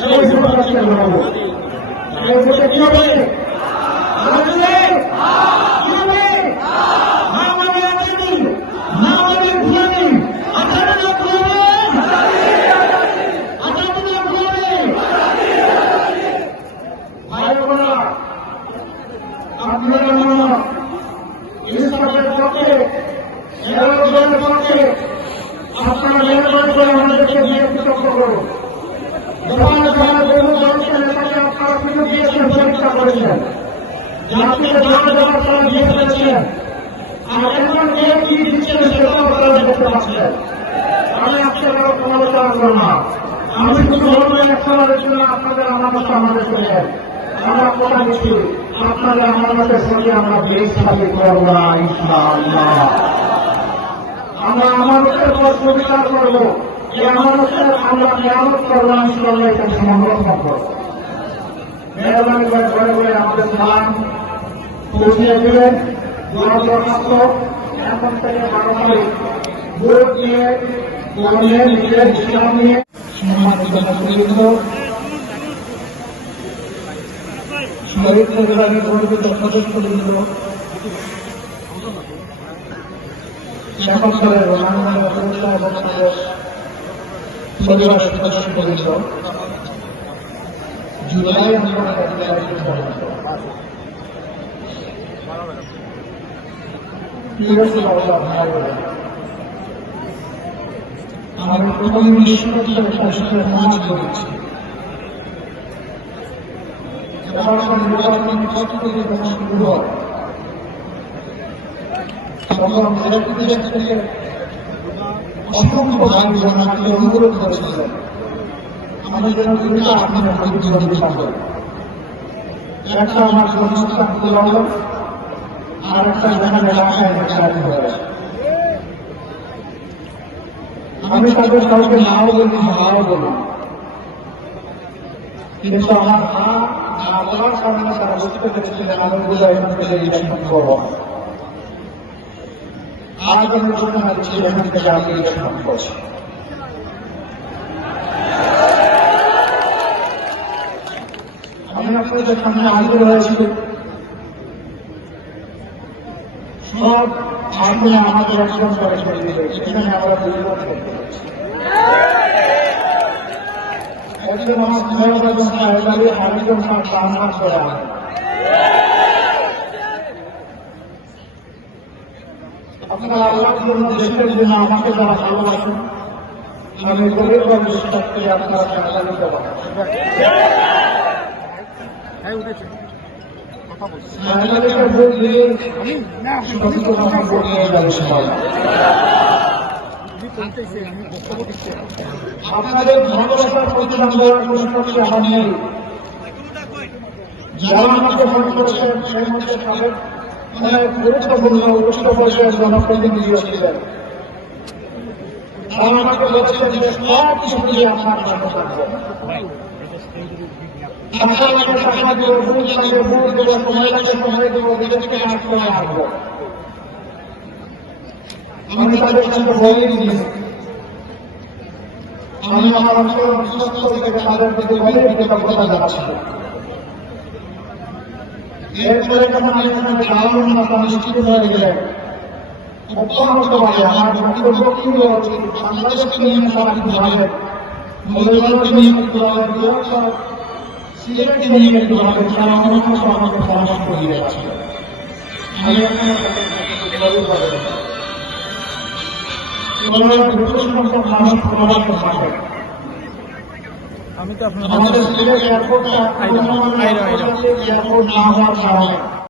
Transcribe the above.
সেই ভোট আজকে নেবো। এই ভোটে কি হবে? আপনারা ইসলামের পক্ষে নিরঞ্জনের পক্ষে আপনারা নির্বাচন করে আমাদেরকে দিয়ে কৃতজ্ঞ করুন। যখন যখন বহু দলকে নেতাকে আপনারা কিন্তু দিয়েছেন, পরীক্ষা করেছেন, জাতিকে জমা জমা তারা দিয়ে ফেলেছেন, আর এখন কে কি দিচ্ছেন সেটাও আপনারা দেখতে পাচ্ছেন। আমি আজকে কারো সমালোচনা করব না, আমি শুধু বলবো একটা আলোচনা আপনাদের আমাদের আমাদেরকে দেন। আমরা কথা দিচ্ছি আপনাদের আমাদের সঙ্গে আমরা দেশ স্থাপিত করব না ইনশাআল্লাহ। আমরা আমাদের প্রশ্ন বিচার করবো, এই আমাদের আমরা নিয়ামত করবো ইনশাআল্লাহ, এটা সংরক্ষণ করবো। মেহরবানি করে ঘরে ঘরে আমাদের সালাম পৌঁছিয়ে দেবেন। দরখাস্ত এখন থেকে 12 তারিখ ভোট দিয়ে কর্মে নিজের ইসলাম নিয়ে সম্মানিত নেতৃবৃন্দ, শহীদ পরিবারের গর্বিত সদস্যবৃন্দ, সকলের রোমাঞ্চের অপেক্ষা এবং পরিবার সদস্যবৃন্দ, জুলাই আমি প্রথম বিশ্ববিদ্যালয়ের শাসকের মাঝ করেছি। নির্বাচন প্রস্তুতি যখন শুরু হয় তখন থেকে অসংখ্য ভাই আমাকে অনুরোধ করেছিলেন আমি যেন দুইটা আপনার প্রতিযোগী পাবেন, একটা আমার ঘনিষ্ঠ আন্দোলন আর একটা যেখানে এলাকায় চাকরি করে। আমি তাদের কাউকে নাও বলি হাও বলি, কিন্তু আমার মা না বলার কারণে তারা বুঝতে পেরেছিলেন আমি বুঝা এখান থেকে ইলেকশন করবো। আজ আমি বুঝতে পারছি এখান থেকে আমি ইলেকশন করছি। আমি আপনাদের সামনে হাজির হয়েছি সব আসলে আমাদের একজন করে সরিয়ে দিয়েছে, এখানে আমরা দুর্বল করতে পারছি। একজন আমার আরেকজন আমার করে আসে। আপনারা আল্লাহর জন্য দেশের জন্য আমাকে যারা ভালোবাসেন আমি গরিব বিশ্বাস করে আপনারা চালিত পারেন। আপনাদের ধর্মসভার প্রতিদান দেওয়ার প্রশ্ন করছে আমার নেই। যারা আমাকে ফোন করছেন সেই মধ্যে তাদের গুরুত্বপূর্ণ উচ্চ পর্যায়ের জনপ্রতিনিধিও ছিলেন। তারা আমাকে বলছে যে সব কিছু দিয়ে আপনার সাথে থাকবো, টাকা লাগে টাকা দেবো, ভোট লাগে ভোট দেবো, সময় লাগে সময় দেবো, বিজেপিকে নাশ করে আসবো। আমি তাদের সঙ্গে বলেই দিয়েছি আমি আমার অঞ্চল থেকে তাদের প্রতি বলে কৃতজ্ঞতা জানাচ্ছি। এরপরে যখন আমি এখানে যাওয়ার মতো নিশ্চিত হয়ে গেলেন অত্যন্ত পারে আমার বক্তব্য কি হচ্ছে বাংলাদেশকে নিয়ে তারা কিন্তু ভাবেন, মৌলবাদকে নিয়ে কিন্তু ভাবেন, সিলেটকে নিয়ে কিন্তু ভাবেন, তারা অনেক আমাকে পরামর্শ করিয়ে যাচ্ছে। আমি আমাদের সিলেট এয়ারপোর্টটা এয়ারপোর্ট না হওয়ার কারণে